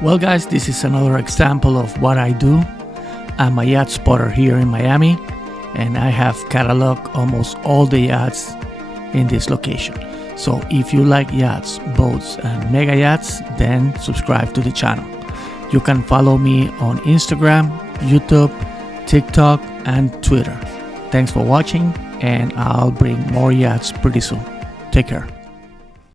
Well, guys, this is another example of what I do. I'm a yacht spotter here in Miami, and I have cataloged almost all the yachts in this location. So if you like yachts, boats, and mega yachts, then subscribe to the channel. You can follow me on Instagram, YouTube, TikTok, and Twitter. Thanks for watching, and I'll bring more yachts pretty soon. Take care.